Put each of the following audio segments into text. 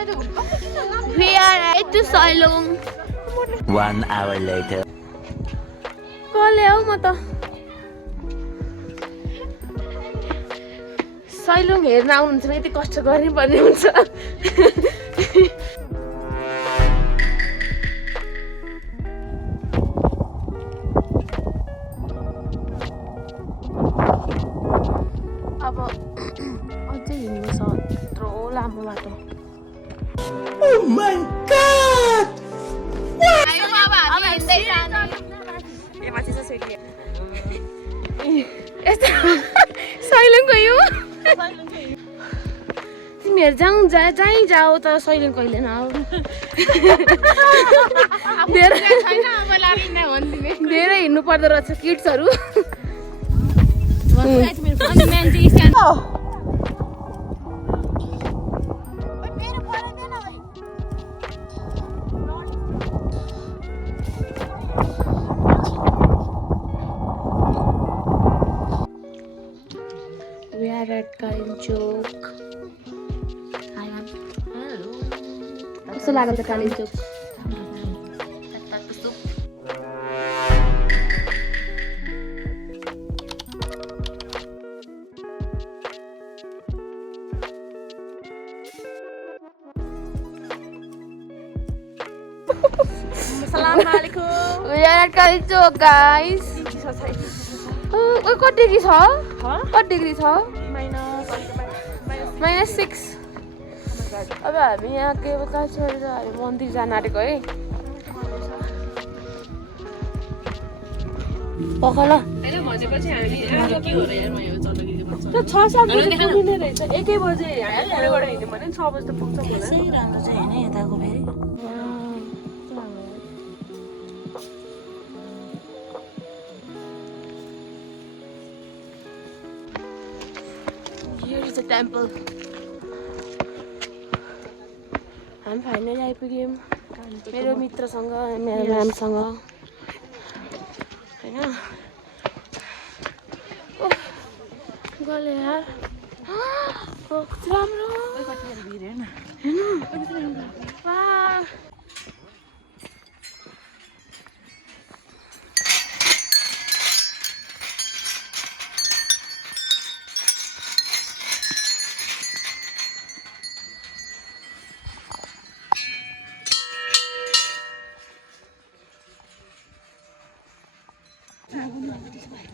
We are at to Soilong. 1 hour later. कले हौ म त सैलुङ हेर्न आउनुहुन्छ भने यति कष्ट गर्नुपर्ने हुन्छ अब अझै हिँड्नु छ यत्रो लामो बाटो Oh my god! सैलुङ गयो तिमीहरू जहीँ जाऊ तर सैलुङ कहिले नआऊ धेरै हिँड्नु पर्दो रहेछ किड्सहरू We are at Kalinchok. कस्तो लाग्यो त Kalimpong Assalamualaikum. We are at Kalinchok, guys. कति डिग्री छ कति डिग्री छ -6 अब हामी यहाँ के कहाँ छोडेर हामी मन्दिर जान आँटेको है पखल भनेपछि हामी आज के हो र यार म यो चल्दाखेरि बन्छ 6-7 बजे पुग्ने रहेछ 1 बजे यहाँबाट हिँड्यो भने 6 बजे त पुग्छ होला सही राम्रो छ हैन यताको फेरि Here is the temple. हामी फाइनली आइपुग्यौँ मेरो मित्रसँग मेरो म्यामसँग हैन गले यार कति राम्रो वाह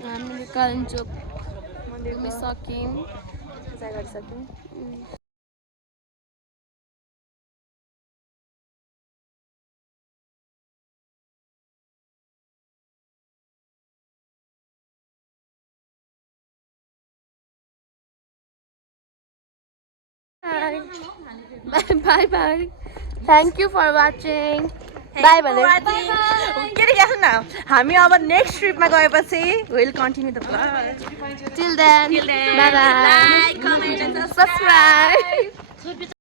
हामीले कालिम्पोङ मन्दिरमा सक्यौँ पूजा गरिसक्यौँ Bye bye. Thank you for watching. Bye bye. हामी अब नेक्स्ट ट्रिपमा गएपछि will continue the blog Till then. Bye bye. Like, comment and subscribe.